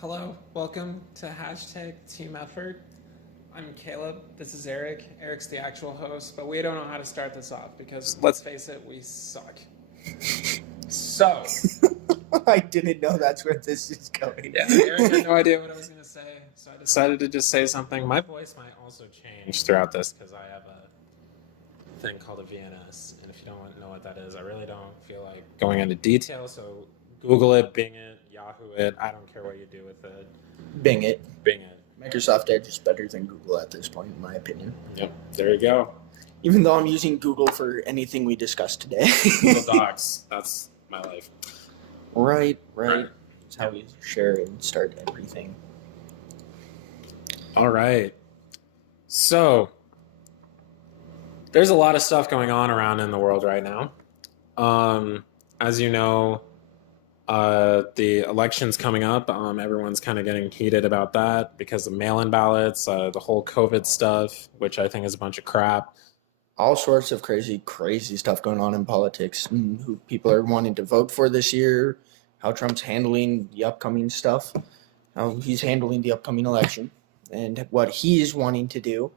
Hello, welcome to hashtag Team Effort. I'm Caleb. This is Eric. Eric's the actual host, but we don't know how to start this off because let's face it, we suck. So, I didn't know that's where this is going. yeah, Eric had no idea what I was going to say, so I decided to just say something. My voice might also change throughout this because I have a thing called a VNS, and if you don't know what that is, I really don't feel like going into detail, so Google it, Bing it, Yahoo it. I don't care what you do with it. Bing it. Bing it. Microsoft Edge is better than Google at this point, in my opinion. Yep, there you go. Even though I'm using Google for anything we discussed today. Google Docs. That's my life. Right. That's how we share and start everything. All right. So, there's a lot of stuff going on around in the world right now. As you know, the election's coming up. Everyone's kind of getting heated about that because of mail-in ballots, the whole COVID stuff, which I think is a bunch of crap. All sorts of crazy stuff going on in politics. Who people are wanting to vote for this year, how Trump's handling the upcoming stuff, how he's handling the upcoming election, and what he's wanting to do.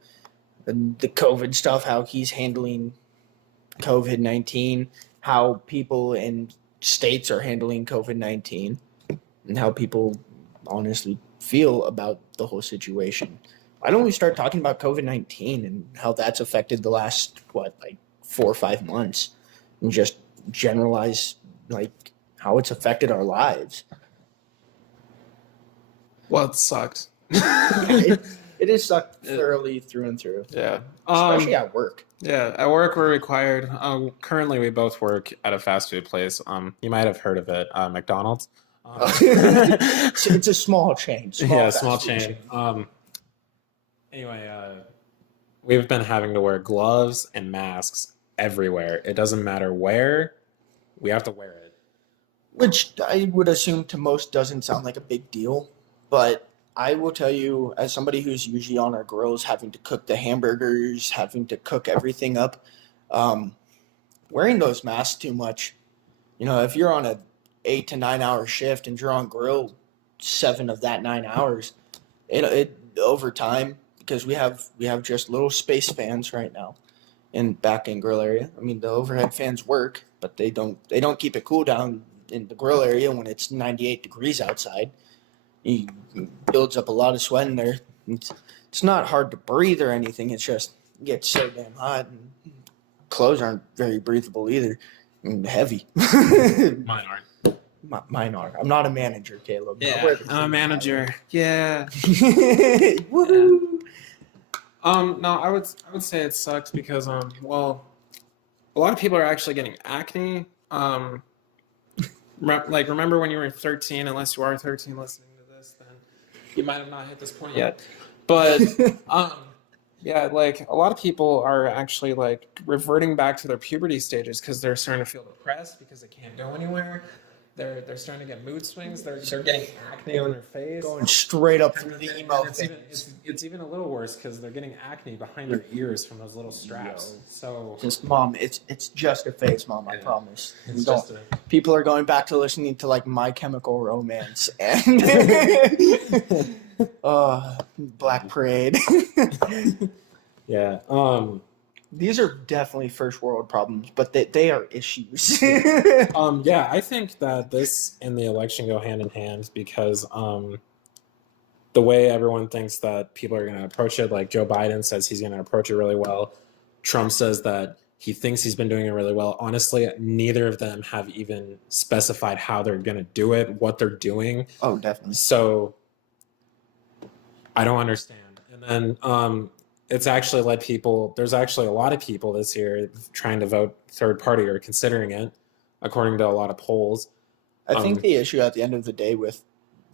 And the COVID stuff, how he's handling COVID-19, how people in states are handling COVID-19, and how people honestly feel about the whole situation. Why don't we start talking about COVID-19 and how that's affected the last, 4 or 5 months, and just generalize, how it's affected our lives? Well, it sucked. It is sucked thoroughly through and through. Yeah. Especially at work. Yeah, at work we're required. Currently, we both work at a fast food place. You might have heard of it, McDonald's. It's a small chain. Small chain. Anyway, we've been having to wear gloves and masks everywhere. It doesn't matter where, we have to wear it. Which I would assume to most doesn't sound like a big deal, but I will tell you, as somebody who's usually on our grills, having to cook the hamburgers, having to cook everything up, wearing those masks too much, if you're on a 8 to 9 hour shift and you're on grill 7 of that 9 hours, it over time, because we have just little space fans right now in back in grill area. I mean, the overhead fans work, but they don't keep it cool down in the grill area when it's 98 degrees outside. It builds up a lot of sweat in there. It's not hard to breathe or anything. It's just it gets so damn hot, and clothes aren't very breathable either, and heavy. Mine aren't. Mine are. I'm not a manager, Caleb. Yeah, I'm a manager. Yeah. Woohoo! No, I would say it sucks because well, a lot of people are actually getting acne. Remember when you were 13? Unless you are 13 listening to this, then you might have not hit this point yet. But yeah, a lot of people are actually reverting back to their puberty stages because they're starting to feel depressed because they can't go anywhere. They're starting to get mood swings. They're getting acne on their face. Going straight up through the email it's even a little worse because they're getting acne behind their ears from those little straps. So just Mom, it's just a phase, Mom. I promise. It's just people are going back to listening to My Chemical Romance and Black Parade. Yeah. These are definitely first world problems, but they are issues. Yeah, I think that this and the election go hand in hand because the way everyone thinks that people are going to approach it, like Joe Biden says he's going to approach it really well. Trump says that he thinks he's been doing it really well. Honestly, neither of them have even specified how they're going to do it, what they're doing. Oh, definitely. So I don't understand. And then it's actually led people, there's actually a lot of people this year trying to vote third party or considering it, according to a lot of polls. I think the issue at the end of the day with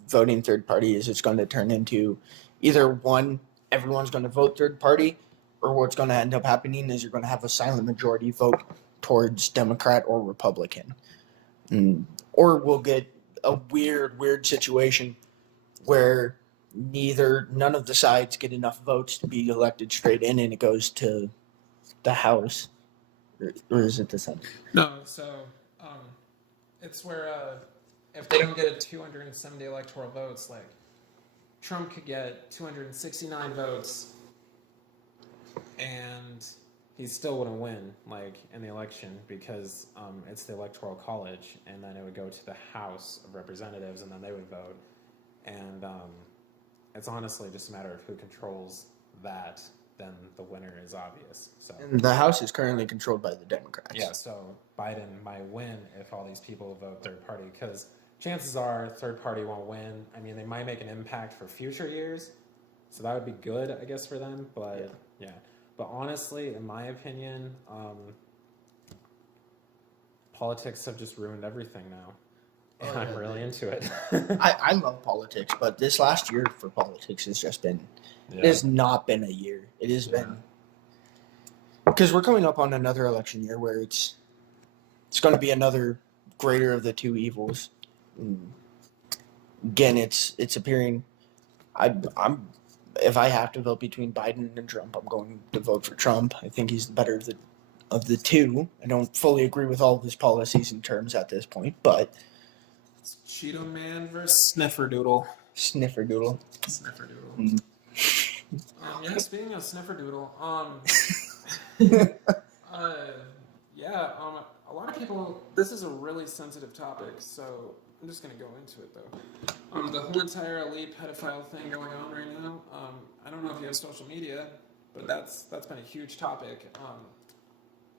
voting third party is it's going to turn into either one, everyone's going to vote third party, or what's going to end up happening is you're going to have a silent majority vote towards Democrat or Republican. Or we'll get a weird situation where none of the sides get enough votes to be elected straight in, and it goes to the House, or is it the Senate? No, so it's where if they don't get 270 electoral votes, like Trump could get 269 votes, and he still wouldn't win, like in the election, because it's the electoral college, and then it would go to the House of Representatives, and then they would vote, and it's honestly just a matter of who controls that. Then the winner is obvious. So And the House is currently controlled by the Democrats. yeah, so Biden might win if all these people vote third party, because chances are third party won't win. I mean, they might make an impact for future years, so that would be good, I guess, for them. But yeah. But honestly, in my opinion, politics have just ruined everything now, and I'm really into it. I love politics, but this last year for politics has just been. Yeah. It has not been a year. It has been because we're coming up on another election year where it's going to be another greater of the two evils. Again, it's appearing. I'm if I have to vote between Biden and Trump, I'm going to vote for Trump. I think he's the better of the two. I don't fully agree with all of his policies and terms at this point, but It's Cheeto Man versus Snifferdoodle. Snifferdoodle. Snifferdoodle. Yeah, speaking of Snifferdoodle, a lot of people. This is a really sensitive topic, so I'm just gonna go into it though. The whole entire elite pedophile thing going on right now. I don't know if you have social media, but that's been a huge topic.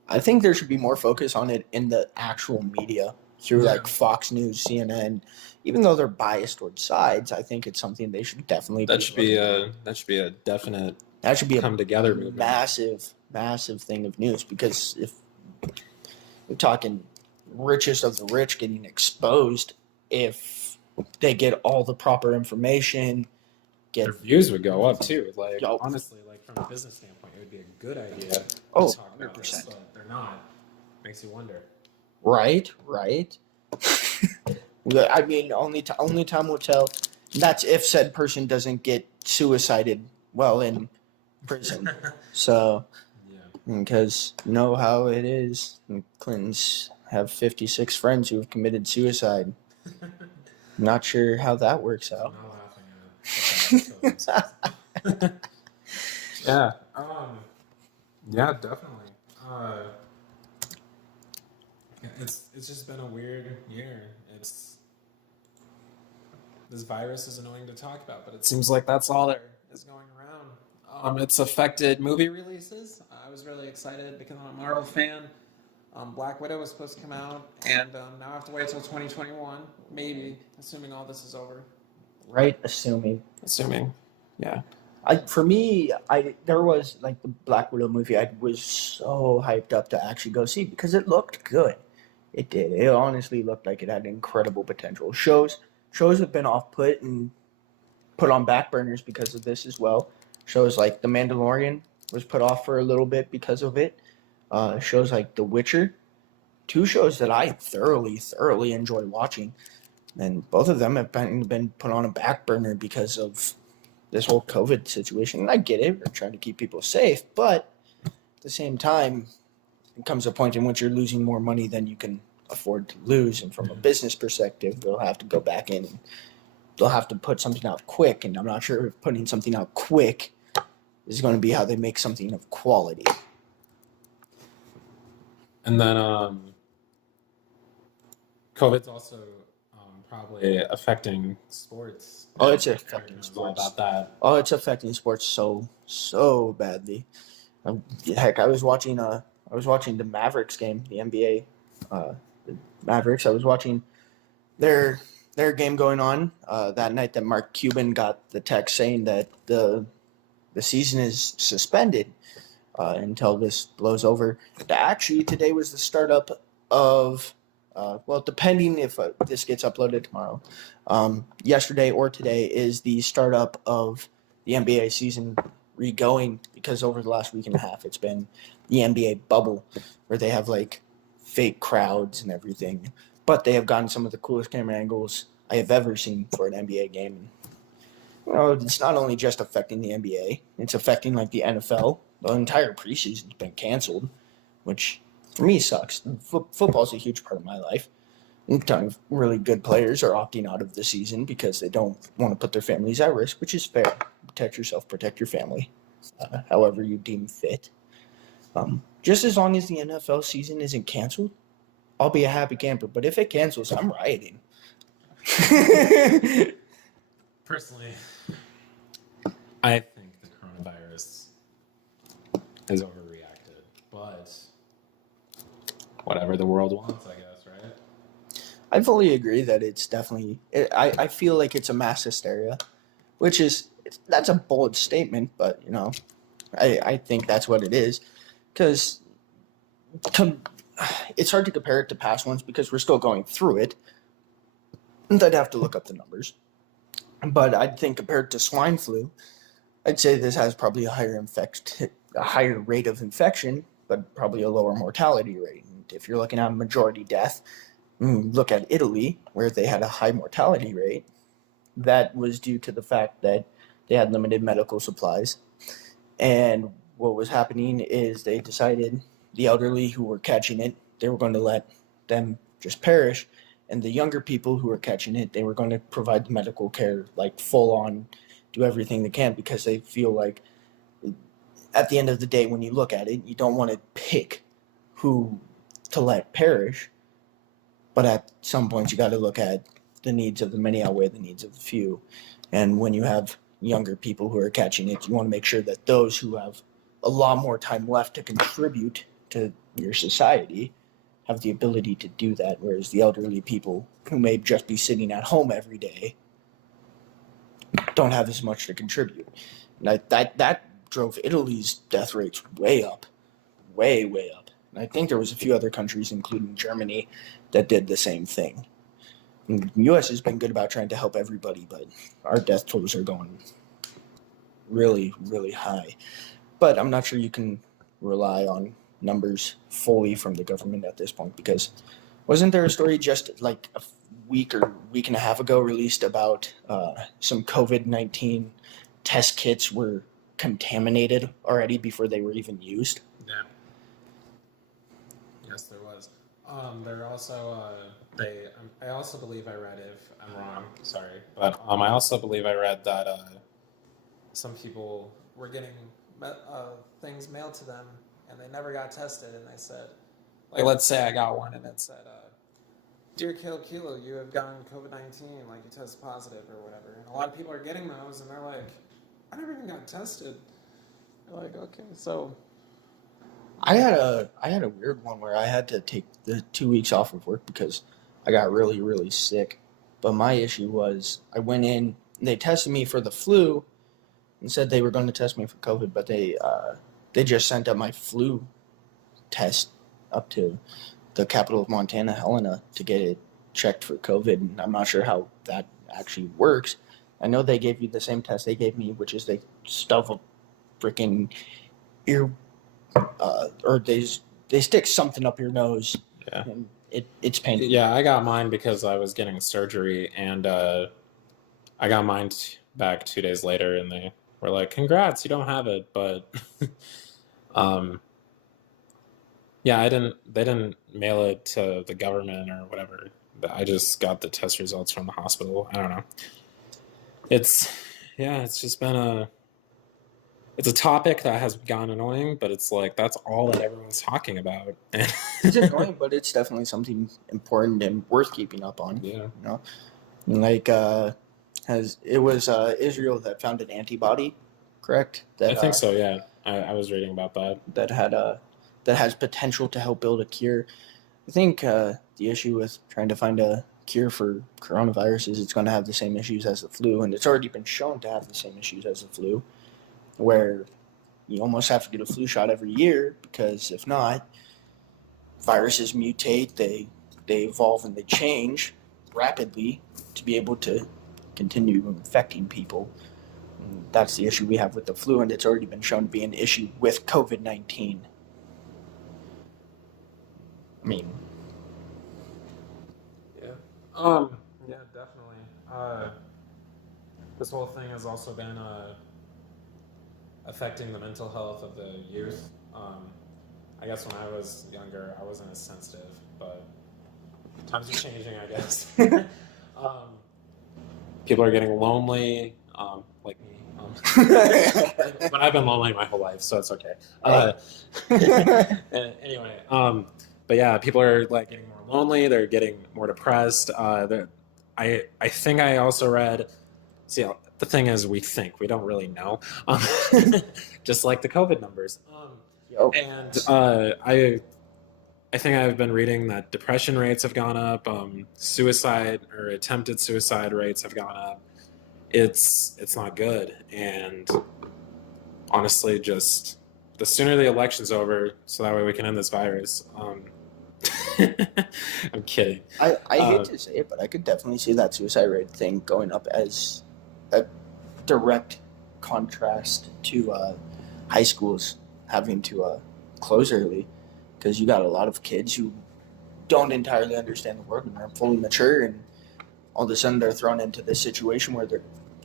I think there should be more focus on it in the actual media through Yeah. like Fox News, CNN. Even though they're biased towards sides, I think it's something they should definitely. That should be a definite that should be a come together movement. massive thing of news, because if we're talking richest of the rich getting exposed, if they get all the proper information, Their views would go up too. Like Yo. honestly, like from a business standpoint, it would be a good idea. Oh, to talk about this, 100%. but they're not. Makes you wonder. right. I mean, only time will tell. That's if said person doesn't get suicided while in prison. So, Yeah. because you know how it is. The Clintons have 56 friends who have committed suicide. Not sure how that works I'm out. not laughing at it. Yeah. Yeah, definitely. It's just been a weird year. This virus is annoying to talk about, but it seems like that's all there is going around. It's affected movie releases. I was really excited because I'm a Marvel fan. Black Widow was supposed to come out, and now I have to wait till 2021, maybe, assuming all this is over. Right, assuming. Yeah. There was like the Black Widow movie. I was so hyped up to actually go see because it looked good. It did. It honestly looked like it had incredible potential. Shows have been off put and put on back burners because of this as well. Shows like The Mandalorian was put off for a little bit because of it. Shows like The Witcher, two shows that I thoroughly enjoy watching, and both of them have been put on a back burner because of this whole COVID situation. And I get it, we're trying to keep people safe, but at the same time, it comes a point in which you're losing more money than you can afford to lose. And from a business perspective, they'll have to go back in and they'll have to put something out quick. And I'm not sure if putting something out quick is going to be how they make something of quality. And then COVID's also probably affecting sports. Oh, it's Everyone affecting knows sports. all about that. Oh, it's affecting sports so badly. Heck, I was watching the Mavericks game, the NBA the Mavericks. I was watching their game going on that night that Mark Cuban got the text saying that the season is suspended until this blows over. Actually, today was the startup of depending if this gets uploaded tomorrow. Yesterday or today is the startup of the NBA season re-going, because over the last week and a half it's been the NBA bubble where they have like fake crowds and everything, but they have gotten some of the coolest camera angles I have ever seen for an NBA game. You know, it's not only just affecting the NBA, it's affecting like the NFL. The entire preseason's been canceled, which for me sucks. Football's a huge part of my life. A ton of really good players are opting out of the season because they don't want to put their families at risk, which is fair. Protect yourself, protect your family, however you deem fit. Just as long as the NFL season isn't canceled, I'll be a happy camper. But if it cancels, I'm rioting. Personally, I think the coronavirus is overreacted, but whatever the world wants, I guess, right? I fully agree that it's definitely. I feel like it's a mass hysteria, which is that's a bold statement, but I think that's what it is, because it's hard to compare it to past ones because we're still going through it, and I'd have to look up the numbers. But I'd think compared to swine flu, I'd say this has probably a higher rate of infection, but probably a lower mortality rate. And if you're looking at majority death, look at Italy, where they had a high mortality rate. That was due to the fact that they had limited medical supplies. And what was happening is they decided the elderly who were catching it, they were going to let them just perish. And the younger people who were catching it, they were going to provide the medical care, like full on, do everything they can, because they feel like at the end of the day, when you look at it, you don't want to pick who to let perish. But at some point, you got to look at the needs of the many outweigh the needs of the few. And when you have younger people who are catching it, you want to make sure that those who have a lot more time left to contribute to your society have the ability to do that, whereas the elderly people who may just be sitting at home every day don't have as much to contribute. And that drove Italy's death rates way up, way up. And I think there was a few other countries, including Germany, that did the same thing. And the U.S. has been good about trying to help everybody, but our death totals are going really, really high. But I'm not sure you can rely on numbers fully from the government at this point, because wasn't there a story just like a week or week and a half ago released about some COVID-19 test kits were contaminated already before they were even used? Yeah. Yes, there was. There also I also believe I read, if I'm wrong, sorry, but I also believe I read that some people were getting things mailed to them and they never got tested, and they said, like, let's say I got one and it said, "Dear Kilo, you have gotten COVID-19, like you tested positive or whatever," and a lot of people are getting those and they're like, "I never even got tested." They're like, okay, so. I had a weird one where I had to take the 2 weeks off of work because I got really, really sick. But my issue was I went in, they tested me for the flu and said they were going to test me for COVID, but they just sent up my flu test up to the capital of Montana, Helena, to get it checked for COVID. And I'm not sure how that actually works. I know they gave you the same test they gave me, which is they stuff a freaking ear, or they stick something up your nose. Yeah. And it's painful. Yeah, I got mine because I was getting surgery, and I got mine back 2 days later, and they were like, "Congrats, you don't have it." But yeah, they didn't mail it to the government or whatever. I just got the test results from the hospital. I don't know. It's just been it's a topic that has gone annoying, but it's like that's all that everyone's talking about. It's annoying, but it's definitely something important and worth keeping up on. Yeah. Like it was Israel that found an antibody, correct? I think so. Yeah, I was reading about that. That has potential to help build a cure. I think the issue with trying to find a cure for coronavirus is it's going to have the same issues as the flu, and it's already been shown to have the same issues as the flu, where you almost have to get a flu shot every year, because if not, viruses mutate, they evolve and they change rapidly to be able to continue infecting people. And that's the issue we have with the flu, and it's already been shown to be an issue with COVID-19. I mean, yeah, yeah, definitely. This whole thing has also been affecting the mental health of the youth. I guess when I was younger, I wasn't as sensitive, but times are changing, I guess. um, people are getting lonely, like me. But I've been lonely my whole life, so it's okay. Anyway, but yeah, people are like getting more lonely. They're getting more depressed. I think I also read. See, the thing is, we don't really know. Um, just like the COVID numbers. Yo. And I think I've been reading that depression rates have gone up. Suicide or attempted suicide rates have gone up. It's not good, and honestly, just the sooner the election's over, so that way we can end this virus. I'm kidding. I hate to say it, but I could definitely see that suicide rate thing going up as a direct contrast to high schools having to close early, because you got a lot of kids who don't entirely understand the world and are fully mature, and all of a sudden they're thrown into this situation where they're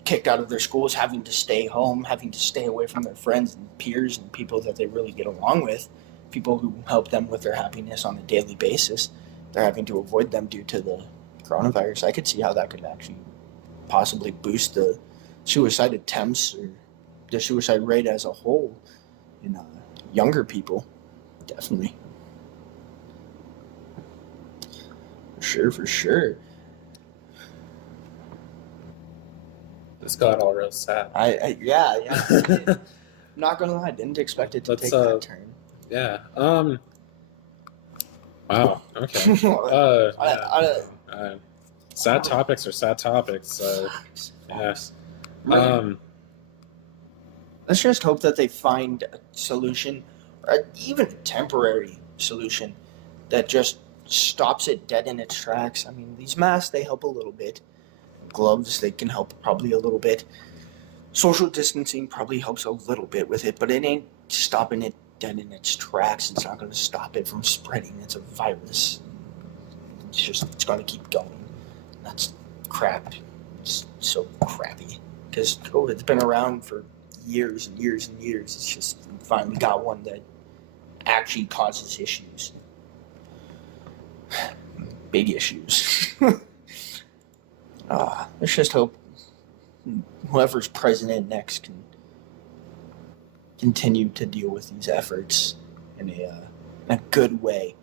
kicked out of their schools, having to stay home, having to stay away from their friends and peers and people that they really get along with, people who help them with their happiness on a daily basis. They're having to avoid them due to the coronavirus. I could see how that could actually possibly boost the suicide attempts or the suicide rate as a whole in younger people. Definitely. For sure. This got all real sad. Yeah. I'm not gonna lie, I didn't expect it to take that turn. Yeah. Wow. Okay. Sad topics are sad topics. Yes. Let's just hope that they find a solution, or even a temporary solution, that just stops it dead in its tracks. I mean, these masks, they help a little bit. Gloves, they can help probably a little bit. Social distancing probably helps a little bit with it, but it ain't stopping it dead in its tracks. It's not going to stop it from spreading. It's a virus. It's going to keep going. That's crap. It's so crappy, because COVID's been around for years and years and years. It's just we finally got one that actually causes issues. Big issues. Let's just hope whoever's president next can continue to deal with these efforts in a good way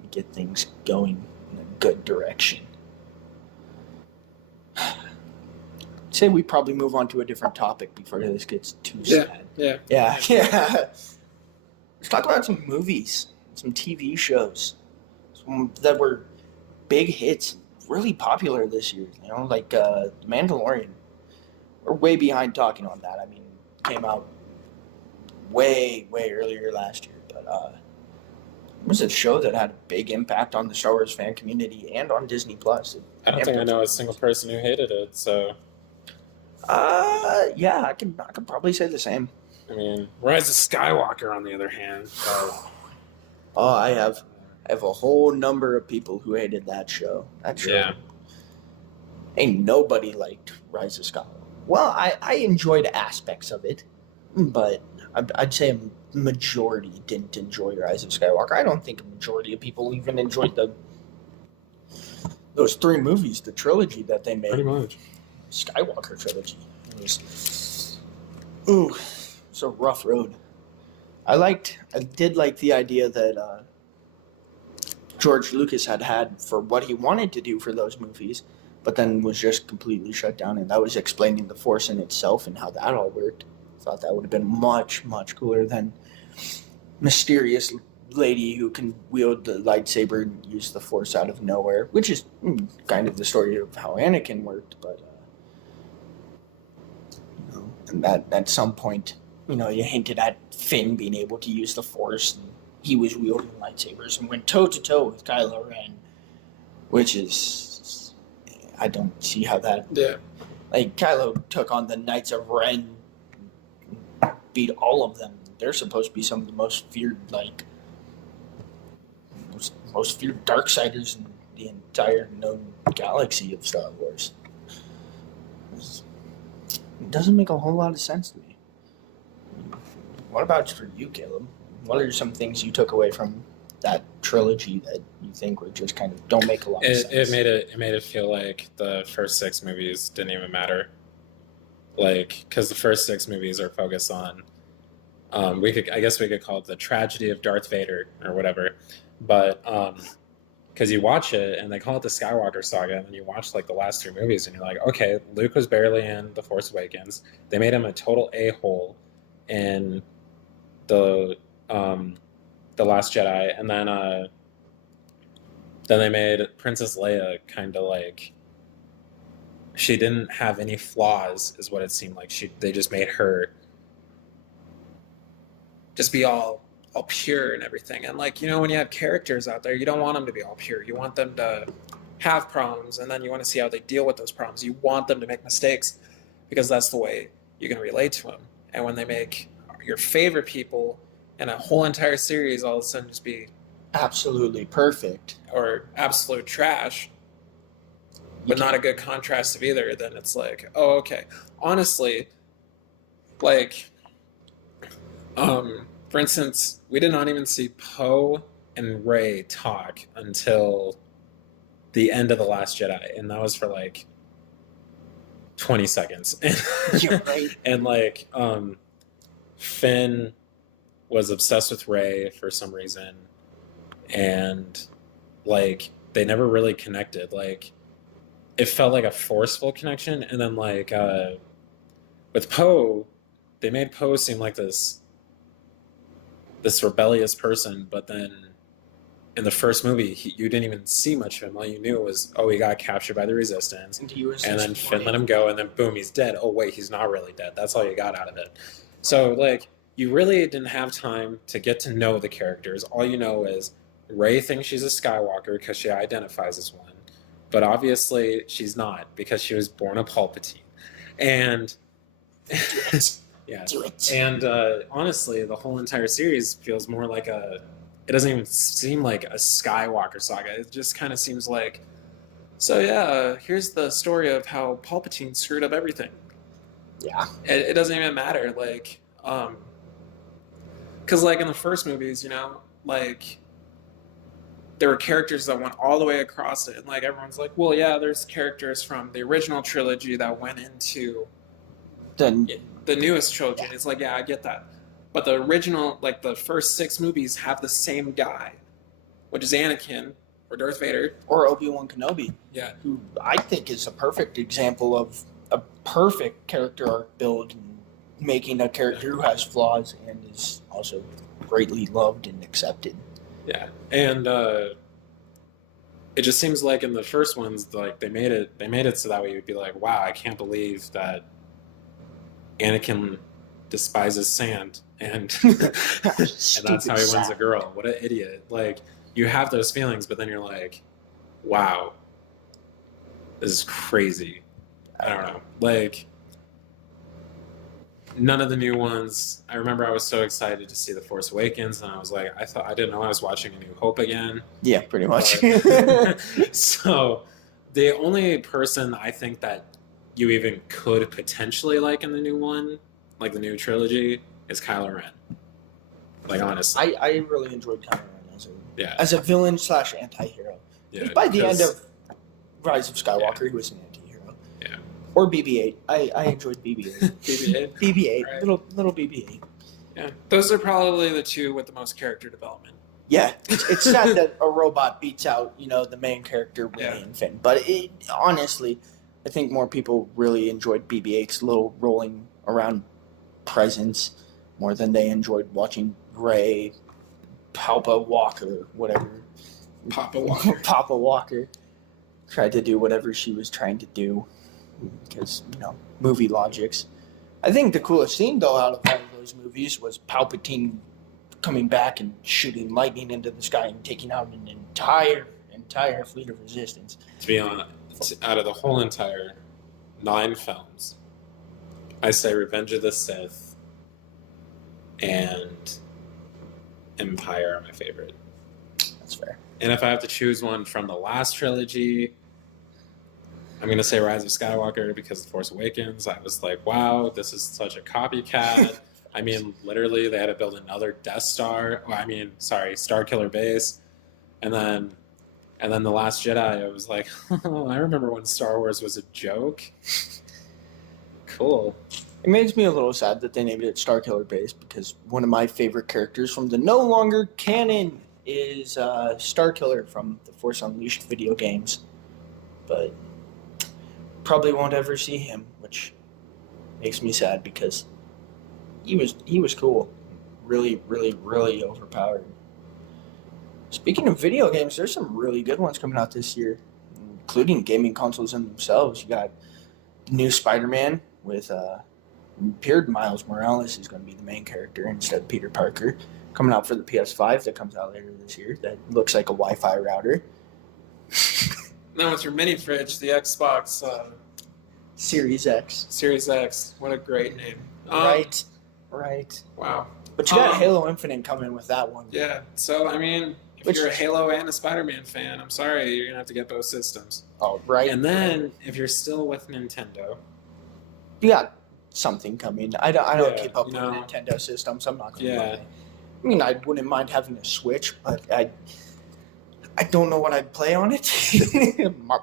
and get things going in a good direction. I'd say we probably move on to a different topic before this gets too sad. Yeah. Let's talk about some movies, some TV shows that were big hits, really popular this year. You know, like The Mandalorian. We're way behind talking on that. I mean, it came out way earlier last year, but it was a show that had a big impact on the Star Wars fan community and on Disney Plus. I don't think I know a single person who hated it. So. Yeah, I could probably say the same. I mean, Rise of Skywalker, on the other hand. I have a whole number of people who hated that show. Yeah. Ain't nobody liked Rise of Skywalker. Well, I enjoyed aspects of it, but I'd say a majority didn't enjoy Rise of Skywalker. I don't think a majority of people even enjoyed those three movies, the trilogy that they made. Pretty much. Skywalker trilogy. It's a rough road. I did like the idea that George Lucas had for what he wanted to do for those movies, but then was just completely shut down, and that was explaining the Force in itself and how that all worked. Thought that would have been much cooler than mysterious lady who can wield the lightsaber and use the Force out of nowhere, which is kind of the story of how Anakin worked, but and that at some point, you hinted at Finn being able to use the Force, and he was wielding lightsabers and went toe-to-toe with Kylo Ren, which is, I don't see how that... Yeah. Like, Kylo took on the Knights of Ren, beat all of them. They're supposed to be some of the most feared, most feared Darksiders in the entire known galaxy of Star Wars. It doesn't make a whole lot of sense to me. What about for you, Caleb? What are some things you took away from that trilogy that you think were just kind of don't make a lot of sense? It made it feel like the first 6 movies didn't even matter. Like, because the first 6 movies are focused on, I guess we could call it the tragedy of Darth Vader or whatever, but because you watch it and they call it the Skywalker saga, and then you watch like the last 3 movies and you're like, okay, Luke was barely in The Force Awakens. They made him a total a-hole in the Last Jedi, and then they made Princess Leia kind of like, she didn't have any flaws, is what it seemed like. They just made her just be all pure and everything. And like, when you have characters out there, you don't want them to be all pure. You want them to have problems, and then you want to see how they deal with those problems. You want them to make mistakes, because that's the way you can relate to them. And when they make your favorite people in a whole entire series all of a sudden just be absolutely perfect or absolute trash, but not a good contrast of either, then it's like, oh, okay. Honestly, like, for instance, we did not even see Poe and Rey talk until the end of The Last Jedi, and that was for like 20 seconds. You're right. And like, Finn was obsessed with Rey for some reason, and like they never really connected. Like, it felt like a forceful connection, and then like with Poe, they made Poe seem like this rebellious person, but then in the first movie, you didn't even see much of him. All you knew was, oh, he got captured by the Resistance, and then Finn let him go, and then boom, he's dead. Oh wait, he's not really dead. That's all you got out of it. So like, you really didn't have time to get to know the characters. All you know is Rey thinks she's a Skywalker because she identifies as one, but obviously she's not, because she was born a Palpatine. And yeah, and honestly, the whole entire series feels more like it doesn't even seem like a Skywalker saga. It just kind of seems like, so yeah, here's the story of how Palpatine screwed up everything. Yeah. It doesn't even matter, like, because like in the first movies, like, there were characters that went all the way across it, and like everyone's like, well, yeah, there's characters from the original trilogy that went into the newest trilogy. Yeah. It's like, yeah, I get that, but the original, like the first 6 movies, have the same guy, which is Anakin or Darth Vader or Obi-Wan Kenobi. Yeah, who I think is a perfect example of a perfect character arc build, and making a character who has flaws and is also greatly loved and accepted. Yeah, and it just seems like in the first ones, like they made it so that way you'd be like, wow, I can't believe that Anakin despises sand, and and that's how he wins a girl. What an idiot! Like, you have those feelings, but then you're like, wow, this is crazy. I don't know, like. None of the new ones. I remember I was so excited to see The Force Awakens, and I was like, I didn't know I was watching A New Hope again. Yeah, pretty much. So the only person I think that you even could potentially like in the new one, like the new trilogy, is Kylo Ren. Like, honestly. I really enjoyed Kylo Ren as a villain / anti-hero. Yeah, by the end of Rise of Skywalker, he was an anti-hero. Yeah. Or BB-8. I enjoyed BB-8. BB-8? BB-8. Right. Little BB-8. Yeah. Those are probably the two with the most character development. Yeah. It's sad that a robot beats out, the main character, Rey and Finn. But honestly, I think more people really enjoyed BB-8's little rolling around presence more than they enjoyed watching Rey, Papa Walker, whatever. Papa Walker tried to do whatever she was trying to do. Because, movie logics. I think the coolest scene, though, out of all of those movies was Palpatine coming back and shooting lightning into the sky and taking out an entire fleet of Resistance. To be honest, out of the whole entire 9 films, I say Revenge of the Sith and Empire are my favorite. That's fair. And if I have to choose one from the last trilogy, I'm going to say Rise of Skywalker, because The Force Awakens, I was like, wow, this is such a copycat. I mean, literally, they had to build another Death Star. Starkiller Base. And then the Last Jedi, I was like, oh, I remember when Star Wars was a joke. Cool. It makes me a little sad that they named it Starkiller Base because one of my favorite characters from the no longer canon is Starkiller from the Force Unleashed video games. But probably won't ever see him, which makes me sad because he was cool. Really, really, really overpowered. Speaking of video games, there's some really good ones coming out this year, including gaming consoles in themselves. You got the new Spider-Man with appeared Miles Morales is going to be the main character instead of Peter Parker, coming out for the PS5 that comes out later this year. That looks like a Wi-Fi router. Now with your mini fridge, the Xbox Series X. Series X. What a great name. Right. Wow. But you got Halo Infinite coming with that one. Yeah. So I mean, if Which- you're a Halo and a Spider-Man fan, I'm sorry, you're gonna have to get both systems. Oh, right. And then if you're still with Nintendo, you got something coming. I don't Yeah, keep up you with know. Nintendo systems. I'm not gonna Yeah. lie. I mean, I wouldn't mind having a Switch, but I don't know what I'd play on it.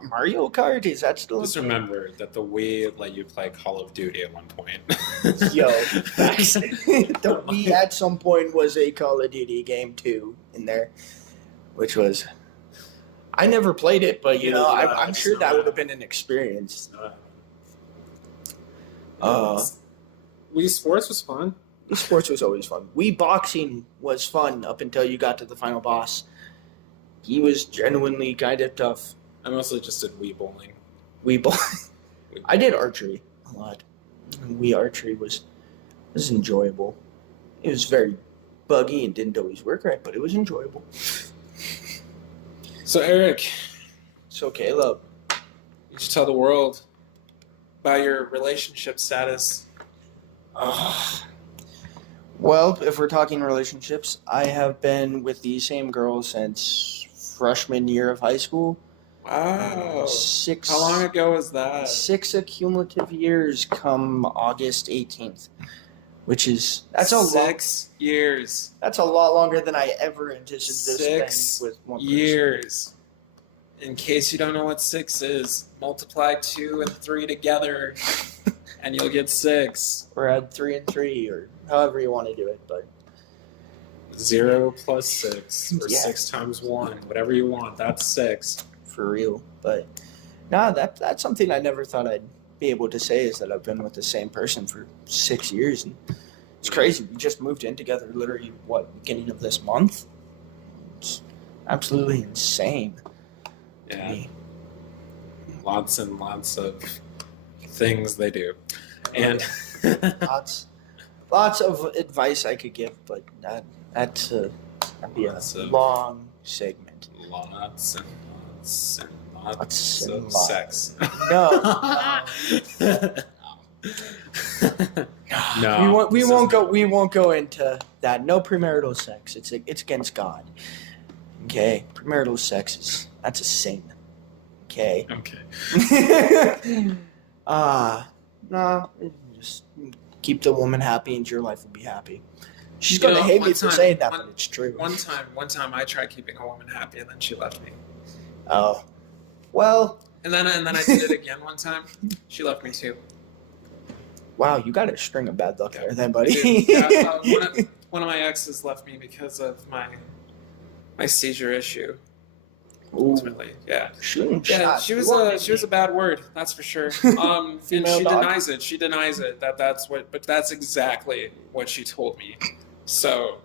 Mario Kart, is that still? just remember that the Wii let you play Call of Duty at one point. Yo, facts. The Wii at some point was a Call of Duty game too in there, which was. I never played it, but you Yeah, know, yeah, I'm it's sure that not- would have been an experience. Uh, Wii Sports was fun. Wii Sports was always fun. Wii Boxing was fun up until you got to the final boss. He was genuinely kind of tough. I mostly just did Wii bowling. Wii Ball. I did archery a lot. Wii archery was enjoyable. It was very buggy and didn't always work right, but it was enjoyable. So Eric, So Caleb, you should tell the world about your relationship status. well, if we're talking relationships, I have been with the same girl since freshman year of high school. Wow. Six. How long ago was that? 6 accumulative years come August 18th, which is that's a lot. 6 years. That's a lot longer than I ever anticipated 6 spend with one person. years. In case you don't know what 6 is, multiply 2 and 3 together, and you'll get 6. Or add 3 and 3, or however you want to do it. But 0 plus 6, or Yeah. 6 times 1, whatever you want. That's 6. for real. But nah, that's something I never thought I'd be able to say is that I've been with the same person for 6 years, and it's crazy. We just moved in together, literally beginning of this month. It's absolutely insane. to Yeah. me. Lots and lots of things they do. And Lots of advice I could give, but that'd be a Lots of- long segment. lots and lots and lots Lots and of lots. sex. No. No, we this won't go into that. No premarital sex. It's against God. Okay, premarital sex that's a sin. Okay. Okay. Nah. Just keep the woman happy, and your life will be happy. She's You gonna know, hate one me for time- saying that, one- but it's true. One time I tried keeping a woman happy, and then she left me. Oh, well. And then I did it again one time. She left me too. Wow, you got a string of bad luck there, then, buddy. Dude, yeah, one of my exes left me because of my seizure issue. Ooh, Ultimately, yeah. shooting Yeah, shots. she You was want a bad word, that's for sure. And she Female dog. denies it. She denies it. But that's exactly what she told me. So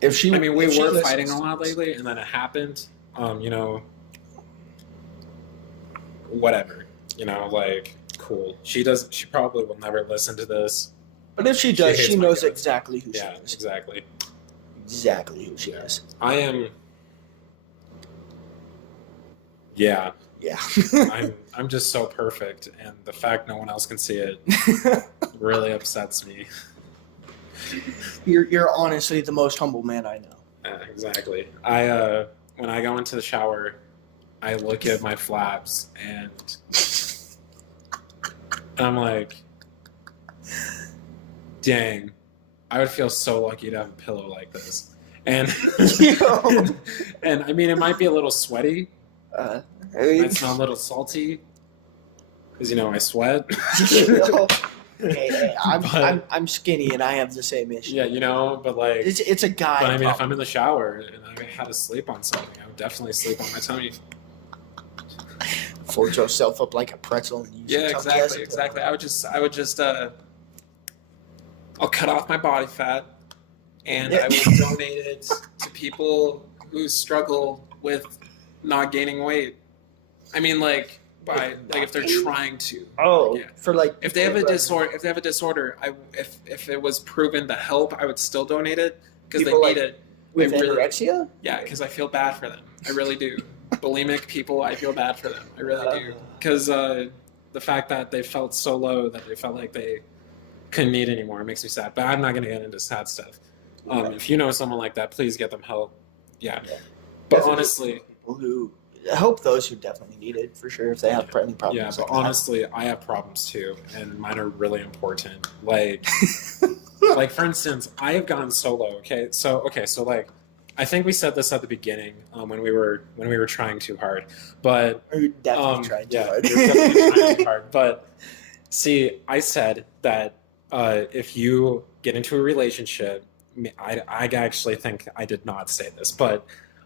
If she, I mean, we if she were listens fighting to a lot this. lately, and then it happened. Whatever. Like, cool. She probably will never listen to this. But if she She does, hates she my knows guts. exactly who Yeah, she is. exactly. Exactly who she is. I am. Yeah, Yeah. I'm just so perfect, and the fact no one else can see it really upsets me. You're honestly the most humble man I know. Exactly. When I go into the shower, I look at my flaps and I'm like, dang, I would feel so lucky to have a pillow like this. and Yo. and I mean it might be a little sweaty. Uh, It might smell a little salty because I sweat. Hey, But- I'm skinny and I have the same issue. Yeah, but like, It's a guy. but I mean, if I'm problem. in the shower and I had to sleep on something, I would definitely sleep on my tummy. Fold yourself up like a pretzel and use Yeah, your tongue exactly, as a exactly. I would just, I'll cut off my body fat, and Yeah. I would donate it to people who struggle with not gaining weight. I mean, like if they're trying to. Oh, Yeah. for like If they have a people disorder, if it was proven to help, I would still donate it because they People need like- it. with I really- anorexia. Yeah, because I feel bad for them. I really do. Bulimic people, I feel bad for them. I really do. Because the fact that they felt so low that they felt like they couldn't eat anymore makes me sad. But I'm not going to get into sad stuff. If you know someone like that, please get them help. Yeah. Yeah. But Definitely honestly, people who help those who definitely need it for sure if they have any problems. yeah, but like that. honestly, I have problems too, and mine are really important. Like for instance, I have gone solo. Okay, so like, I think we said this at the beginning when we were trying too hard, but Or you definitely tried too yeah, hard. you're definitely trying too hard. But see, I said that if you get into a relationship, I actually think I did not say this, but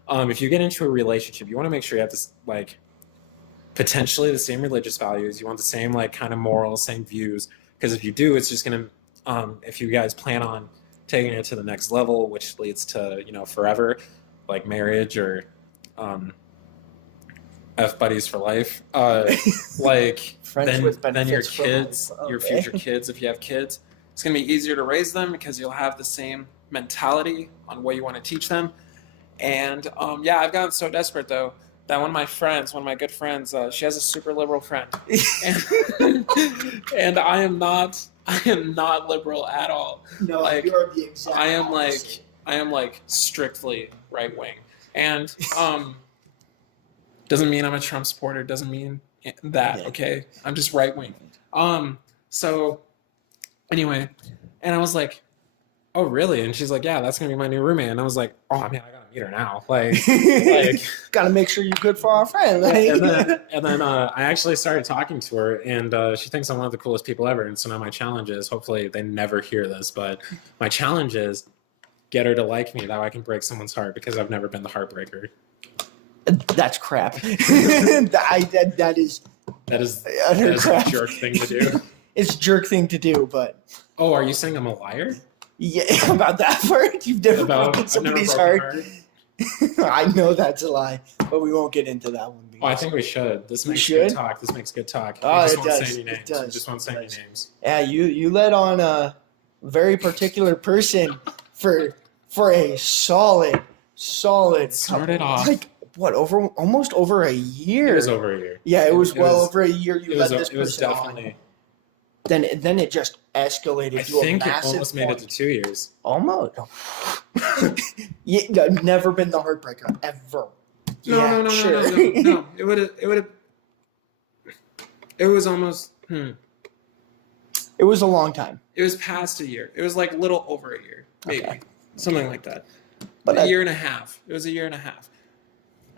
if you get into a relationship, you want to make sure you have this like potentially the same religious values. You want the same like kind of moral, same views. Because if you do, it's just gonna if you guys plan on taking it to the next level, which leads to forever, like marriage or F buddies for life. Like Friends with then your benefits for kids, life. your Okay. future kids, if you have kids, it's gonna be easier to raise them because you'll have the same mentality on what you want to teach them. And yeah, I've gotten so desperate though that one of my good friends, she has a super liberal friend, and, and I am not liberal at all. No, like, you're the exact I am opposite. like strictly right wing, and doesn't mean I'm a Trump supporter. Doesn't mean that. Yeah. Okay, I'm just right wing. So anyway, and I was like, oh really? And she's like, yeah, that's gonna be my new roommate. And I was like, oh man, I gotta meet her now. Like Gotta make sure you're good for our friend. Like. and then I actually started talking to her, and she thinks I'm one of the coolest people ever. And so now my challenge is, hopefully they never hear this, but my challenge is get her to like me. That way I can break someone's heart because I've never been the heartbreaker. That's crap. that is That is utter a crap. jerk thing to do. It's a jerk thing to do, but Oh, are you saying I'm a liar? yeah, about that part, you've never About broken I've never somebody's broken heart. heart? I know that's a lie, but we won't get into that one. Oh, I think we should. This We makes should? good talk. This makes good talk. Oh, we just it won't does. say any It names. does. We just won't say It any does. names. Yeah, you let on a very particular person for a solid It started couple. off- like what almost over a year. It was over a year. Yeah, it was it well was- over a year. You It let was, this it was person on. definitely. Then it just escalated I to a think it massive almost made it point. to 2 years. Almost. Yeah, no, never been the heartbreaker ever. No, sure. no. It would have. It was almost. It was a long time, It was past a year. It was like a little over a year, maybe Okay. something like that. but A year and a half. It was a year and a half.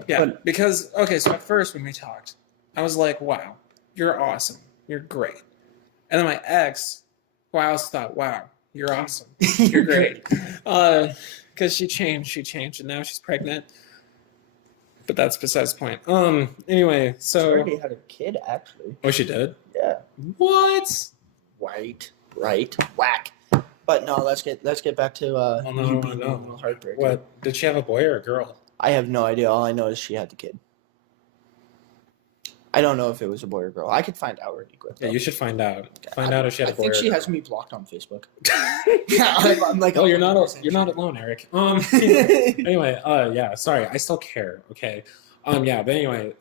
Yeah, But- because okay. So at first when we talked, I was like, "Wow, you're awesome. You're great." And then my ex, who I also thought, "Wow, you're awesome. You're great." Because she changed, and now she's pregnant. But that's besides the point. Anyway, She so already had a kid, actually. oh, she did. Yeah. What? Right. Whack. But no, let's get back to Oh, no, you being no. a little heartbreaker. What? Did she have a boy or a girl? I have no idea. All I know is she had the kid. I don't know if it was a boy or girl. I could find out really quick. Yeah, though. you should find out. Find out if she had I a boy think or she a has girl. me blocked on Facebook. Yeah, I'm like, Oh, you're not alone, Eric. Anyway, yeah, sorry, I still care. Okay, yeah, but anyway,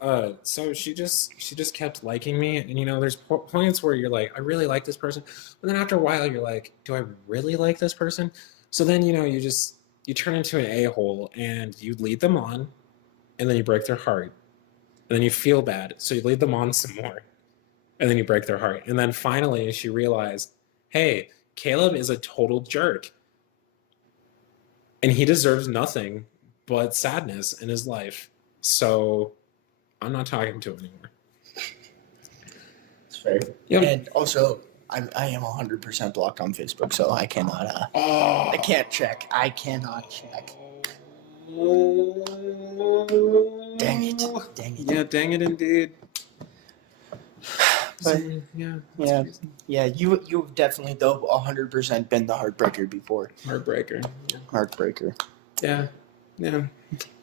so she just kept liking me, and there's points where you're like, I really like this person, but then after a while, you're like, do I really like this person? So then you turn into an a-hole, and you lead them on, and then you break their heart, and then you feel bad, so you lead them on some more, and then you break their heart, and then finally she realized, hey, Caleb is a total jerk. And he deserves nothing but sadness in his life. So I'm not talking to him anymore. It's fair. Yep. And also, I am 100% blocked on Facebook, so I cannot. I can't check. I cannot check. Dang it! Dang it! Yeah, dang it, indeed. But, yeah, yeah, yeah. You've definitely though 100% been the heartbreaker before. Heartbreaker. Heartbreaker. Yeah, yeah.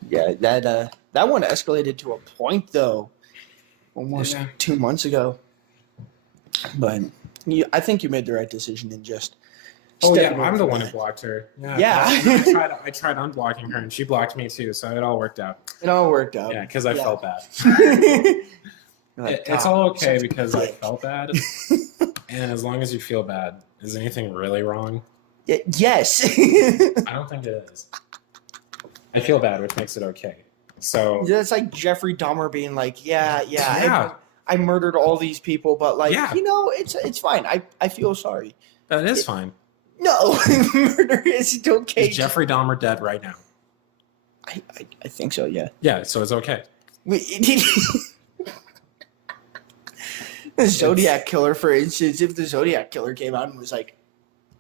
Yeah, that one escalated to a point though, almost 2 months ago. But I think you made the right decision in just. Oh yeah, stepping I'm the over one who that. blocked her. Yeah. I tried unblocking her, and she blocked me too. So it all worked out. It all worked out. Yeah, because I felt bad. You're like, It's "God, all okay such a because I dick." felt bad. And as long as you feel bad, is anything really wrong? Yes. I don't think it is. I feel bad, which makes it okay. So That's like Jeffrey Dahmer being like, yeah. Yeah. I murdered all these people, but like, Yeah. it's fine. I feel sorry. that is fine. No, murder isn't okay. Is Jeffrey Dahmer dead right now? I think so. Yeah. Yeah, so it's okay. The Zodiac Killer, for instance, if the Zodiac Killer came out and was like,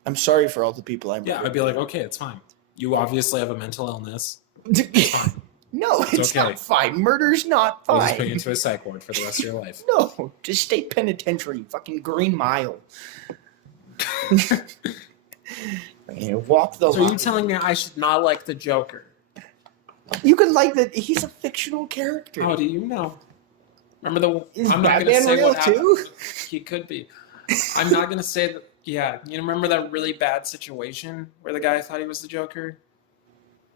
"I'm sorry for all the people I murdered," Yeah, I'd be like, okay, it's fine. You obviously have a mental illness. It's fine. No, it's okay. not fine. Murder's not We'll just put you fine. into a psych ward for the rest of your life. No, just state penitentiary, fucking Green Mile. Yeah, walk the So line. are you telling me I should not like the Joker? You can like that. He's a fictional character. How do you know? Remember the? Is I'm not going to Batman say real what happened. too? He could be. I'm not going to say that. Yeah, you remember that really bad situation where the guy thought he was the Joker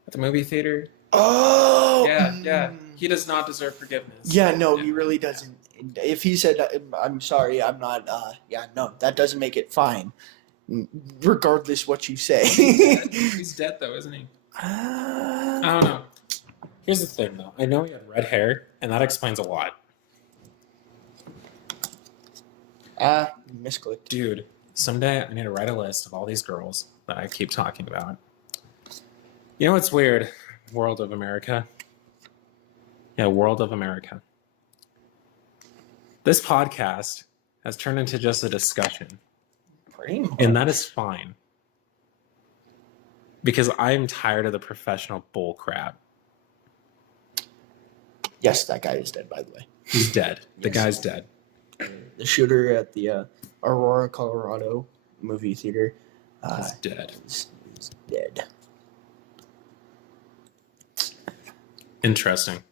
at the movie theater? Oh, Yeah. He does not deserve forgiveness. Yeah, no, he really doesn't. If he said, "I'm sorry, I'm not," yeah, no, that doesn't make it fine. Regardless what you say. He's dead though, isn't he? I don't know. Here's the thing, though. I know he had red hair, and that explains a lot. Misclicked. Dude, someday I need to write a list of all these girls that I keep talking about. You know what's weird? World of America. Yeah, World of America. This podcast has turned into just a discussion, Pretty much. and that is fine. Because I'm tired of the professional bull crap. Yes, that guy is dead, by the way. He's dead. The Yes. guy's dead. The shooter at the Aurora, Colorado movie theater He's dead. is dead. Interesting.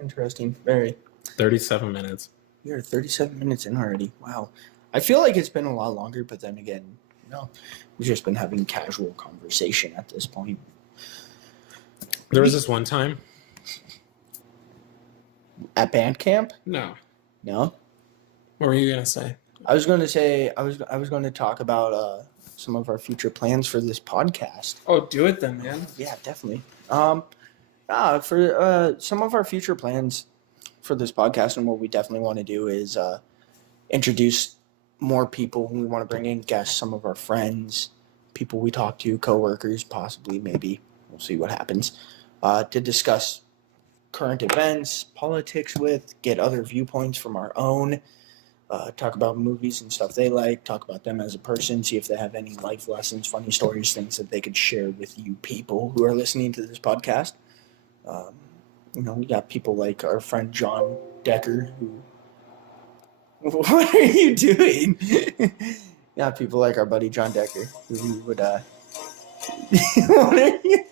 Interesting. Very. 37 minutes. You're 37 minutes in already. Wow. I feel like it's been a lot longer, but then again, we've just been having casual conversation at this point. There was this one time. At band camp? No. No. What were you going to say? I was going to say I was going to talk about some of our future plans for this podcast. Oh, do it then, man. Yeah, definitely. For some of our future plans for this podcast, and what we definitely want to do is introduce more people. We want to bring in guests, some of our friends, people we talk to, coworkers, possibly, maybe. We'll see what happens. To discuss current events, politics with, get other viewpoints from our own, talk about movies and stuff they like, talk about them as a person, see if they have any life lessons, funny stories, things that they could share with you people who are listening to this podcast. We got people like our friend John Decker, who... What are you doing? Yeah, people like our buddy John Decker, who we would... What are you...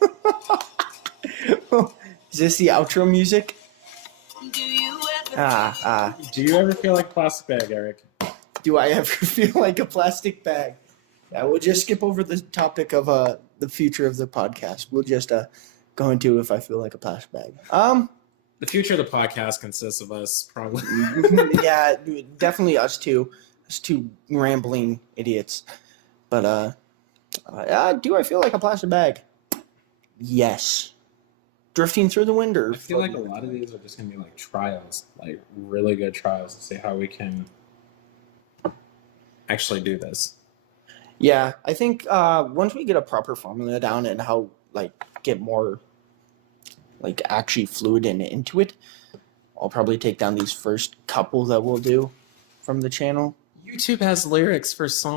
Is this the outro music? Do you Do you ever feel like plastic bag, Eric? Do I ever feel like a plastic bag? Yeah, we'll just skip over the topic of the future of the podcast. We'll just go into if I feel like a plastic bag. The future of the podcast consists of us, probably. Yeah, definitely us two rambling idiots. But do I feel like a plastic bag? Yes. Drifting through the wind, or I feel like a lot of these are just going to be like trials, like really good trials to see how we can actually do this. Yeah, I think once we get a proper formula down and how like get more like actually fluid and into it, I'll probably take down these first couple that we'll do from the channel. YouTube has lyrics for songs.